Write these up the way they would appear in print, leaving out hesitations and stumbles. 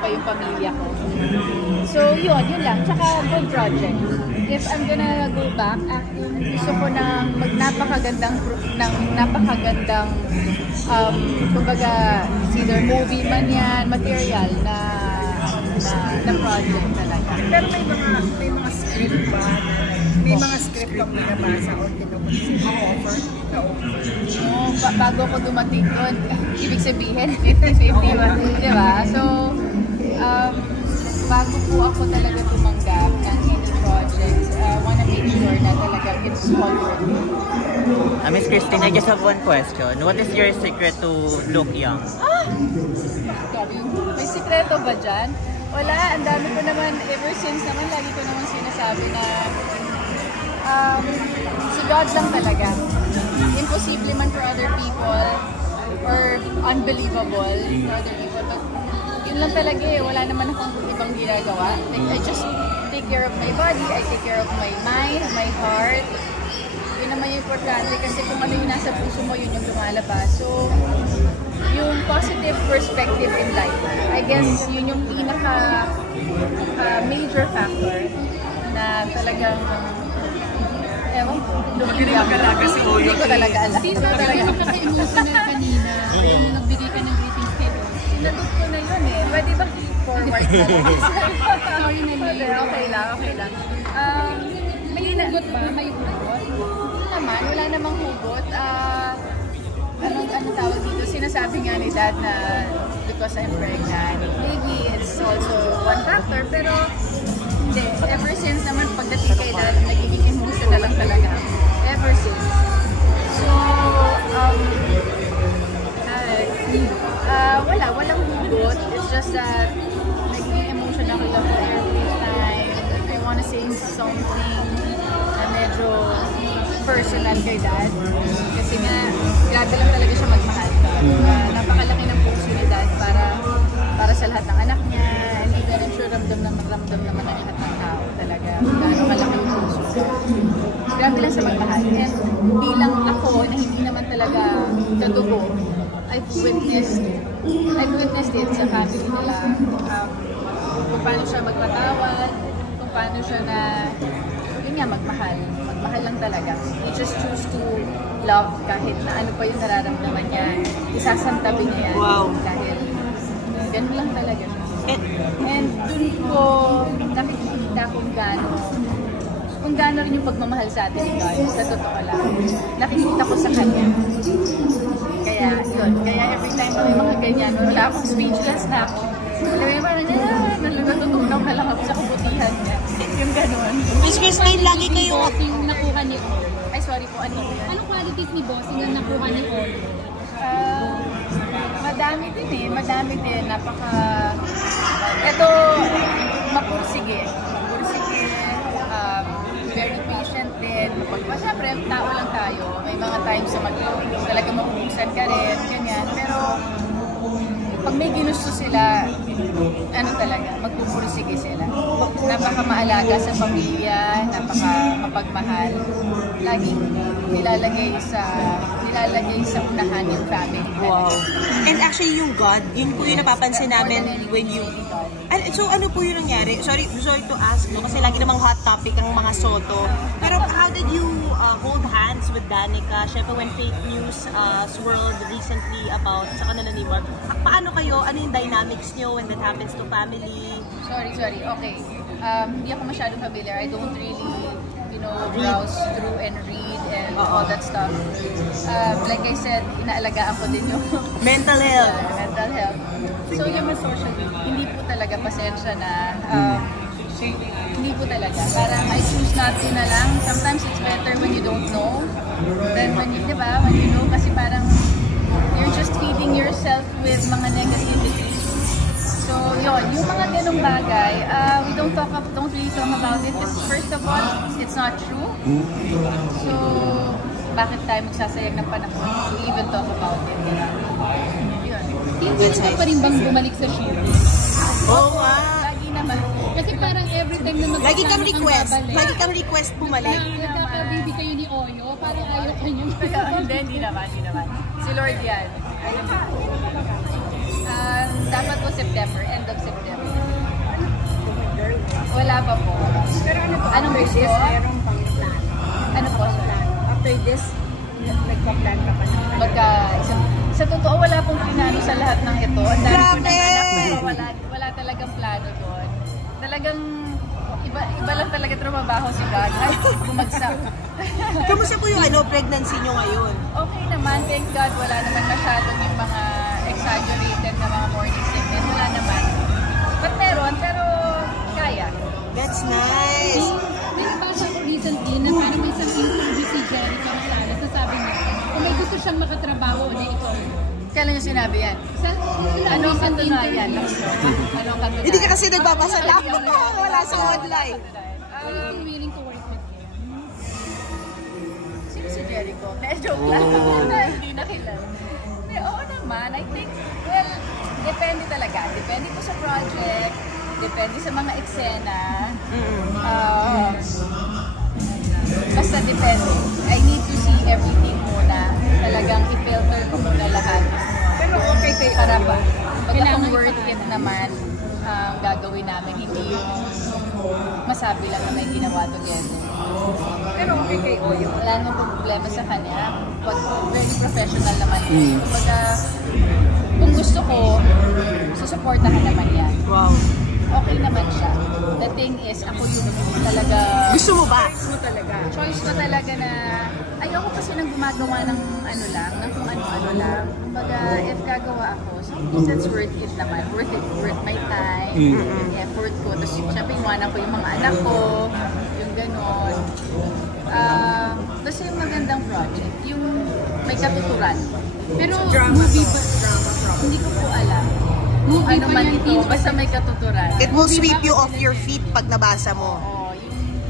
pa yung pamilya ko. So yun lang. Tsaka good project. If I'm gonna go back acting, gusto ko ng napakagandang kumbaga, either movie man yan, material na project talaga. Pero may mga script ba? May mga script kang nabasa o offer? Bago ko dumating doon, ibig sabihin 50-50, di ba? So, bago po ako talaga tumanggap ng any projects, wanna make sure na talaga it's all worth it. Miss Christine, I just have one question. What is your secret to look young? May sikreto ba dyan? Wala, ang dami ko naman, ever since naman, lagi ko naman sinasabi na si God lang talaga. Imposible man for other people or unbelievable for other people. But yun lang talaga eh, wala naman akong ibang ginagawa. Like, I just take care of my body, I take care of my mind, my heart. Yun naman yung importante kasi kung ano yung nasa puso mo, yun yung lumalabas. So, yung positive perspective in life, I guess yun yung pinaka major factor na talagang ewan ko. Hindi ko talaga alam. Sino talaga magkaka-emotional kanina? Yung nagbigay ka ng greetings kay Boss. Sinatut ko na yun eh. Pwede ba forward na lang? Sorry na niya. Okay lang. May hugot ba? May hugot? Naman, wala namang hugot. Anong tawag dito? Sinasabi nga ni Dad na because I'm pregnant, maybe it's also one factor, pero hindi. Ever since naman pagdating kay Dad, nagiging emotional lang talaga. Ever since. So, walang hugot. It's just that nagiging emotional ako every time. I wanna say something na medyo personal kay Dad. Kasi nga, grabe lang talaga siya magmahal. Napakalaki ng puso ni Dad para sa lahat ng anak niya. And hindi rin sure ramdam naman ng lahat ng tao talaga. Gano'ng kalaki yung puso. Grabe lang siya magmahal. And bilang ako na hindi naman talaga kadugo, I've witnessed it sa family nila. Kung paano siya magpatawad, kung paano siya na yun nga, magmahal. Magmahal lang talaga. You just choose to love kahit na ano pa yung nararamdaman niya. Isasantabi niya yan. Wow. Dahil ganun lang talaga siya. And dun ko nakikita kung gaano rin yung pagmamahal sa atin ni God. Sa totoo lang. Nakikita ko sa kanya. Kaya yun. Kaya every time na may mga ganyan, wala akong speechless na ako. Alam mo, parang natutunaw na lang ako sa kabutihan niya. Yung gano'n. Miss Christine, lagi kayo... Yung nakuha ni Olo. Ay, sorry po, ano yan? Anong qualities ni Boss yung nakuha ni Olo? Madami din. Ito, mapursige. Very patient din. Siyempre, tao lang tayo. May mga times na talaga mapupusan ka rin, ganyan. Pero, pag may ginusto sila, talaga, magpupursige sila. Napaka-maalaga sa pamilya, napaka-mapagmahal. Laging nilalagay sa unahan yung family. Wow. And actually yung God, yun po yung napapansin namin when you... So ano po yung nangyari? Sorry to ask, no? Kasi lagi namang hot topic ang mga Soto. Pero how did you hold hands with Danica? Syempre when fake news swirled recently about sa kanila ni Mark, paano kayo? Ano yung dynamics nyo when that happens to family? Sorry. Okay. Hindi ako masyadong familiar. I don't really, browse through and read and all that stuff. Like I said, inaalagaan ko din yung mental health. Mental health. So yung social media, hindi po talaga pasensya na. Hindi po talaga. Parang I choose not to na lang. Sometimes it's better when you don't know than when you know. Kasi parang you're just feeding yourself with mga negativity. So, yun. Yung mga ganong bagay, we don't really talk about it because first of all, it's not true. So, bakit tayo magsasayang ng panahon to even talk about it? Yun. Hindi pa rin bang bumalik sa shooting? Oo nga. Lagi naman. Kasi parang every time na Lagi kang request bumalik. Nagkakabibi kayo ni Oyo, parang ayaw kayo. Hindi naman. Si Lord yan. Dapat po September, end of September. Wala pa po. Pero ano to? Anong After gusto? this, meron pang plan. Ano po? After this, nagpa-plan ka pa ng Sa totoo, wala pong pinano sa lahat ng ito. Ang dami ko Grabe! ng anak, pero wala talagang plano doon. Talagang, iba lang talaga trabaho si God. Ay, bumagsak. Kamusta po yung pregnancy nyo ngayon? Okay naman, thank God, wala naman masyadong yung mga exaggerated na mga morning sickness. Wala naman. But meron, pero kaya. That's nice. May nabasa ko recently na parang may isang interview si Jericho Rosales na sabi niya, kung may gusto siyang makatrabaho, na ikaw. Kailan yung sinabi yan? Anong katunayan? Anong katunayan? Hindi ka kasi nagbabasa lang. Wala sa online. Are you willing to work with him? Sino si Jericho? Joke lang. Hindi na kilala. Oo naman, I think, well, depende talaga. Depende po sa project, depende sa mga eksena. Basta depende. I need to see everything muna. Talagang i-filter ko muna lahat. Pero okay kayo. Para ba? Pag Kailangan kung worth it naman, ang gagawin namin, hindi yung masabi lang na may ginawa together. Pero okay kayo yun. Wala namang problema sa kanya. Pag very professional naman yun. Kumbaga, kung gusto ko, susuportahan naman yan. Wow. Okay naman siya. The thing is, ako yung talaga... Gusto mo ba? Mo talaga. Choice ko talaga na... Ayoko kasi nang gumagawa ng ano lang, ng kung ano-ano lang. Kumbaga, if gagawa ako, something that's worth it naman. Worth it, worth my time, yung effort ko. Tapos syempre, iwanan ko yung mga anak ko, yung ganon. Basta yung magandang project, yung may katuturan. Pero Drama movie to. ba? Drama from. Hindi ko po alam kung Movie ano ba man yan, ito, Teach? basta may katuturan. It will sweep you off your feet pag nabasa mo. Oo,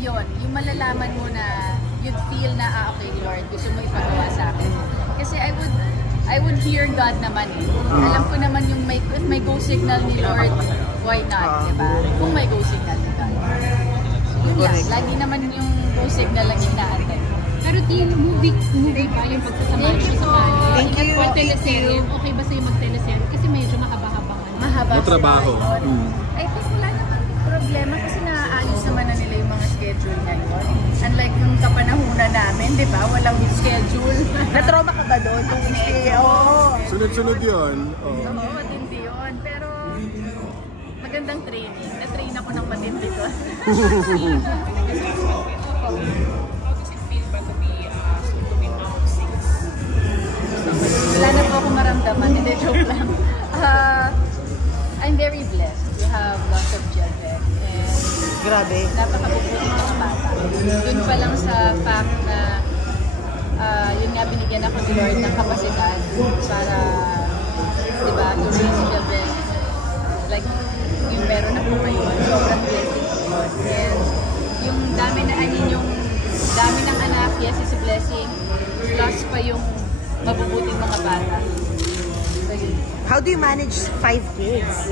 yung malalaman mo na you'd feel na, okay Lord, gusto mo ipagawa sa akin. Kasi I would hear God naman eh. Alam ko naman yung if may go signal ni Lord, why not, diba? Kung may go signal ni God. Yun lang, lagi naman yung go signal lang yung naantay. Pero movie ba yung pagsasamahan siya sa kanya? Thank you. Or teleserye, okay ba sa'yo mag-teleserye? Kasi medyo mahaba-habang Mahaba May trabaho. I think wala naman problema kasi naaayos naman na nila yung mga schedule ngayon. Unlike yung kapanahunan namin, di ba? Walang schedule. Na-trauma ka ba doon? Kung Sunod-sunod yun. Oo, matindi yun. Pero magandang training. Na-train ako ng matindi ko. Wala na po akong maramdaman. Hindi, joke lang. I'm very blessed to have lots of children. And Grabe. napakabubuti ng mga bata. Yun pa lang sa fact na yun nga binigyan ako ni Lord ng kapasidad para, di ba, to raise children like yung meron ako ngayon. Sobrang blessing ko yun. And yung dami yung dami ng anak, yes, is a blessing. Plus pa yung mabubuting mga bata. So, yun. How do you manage 5 kids?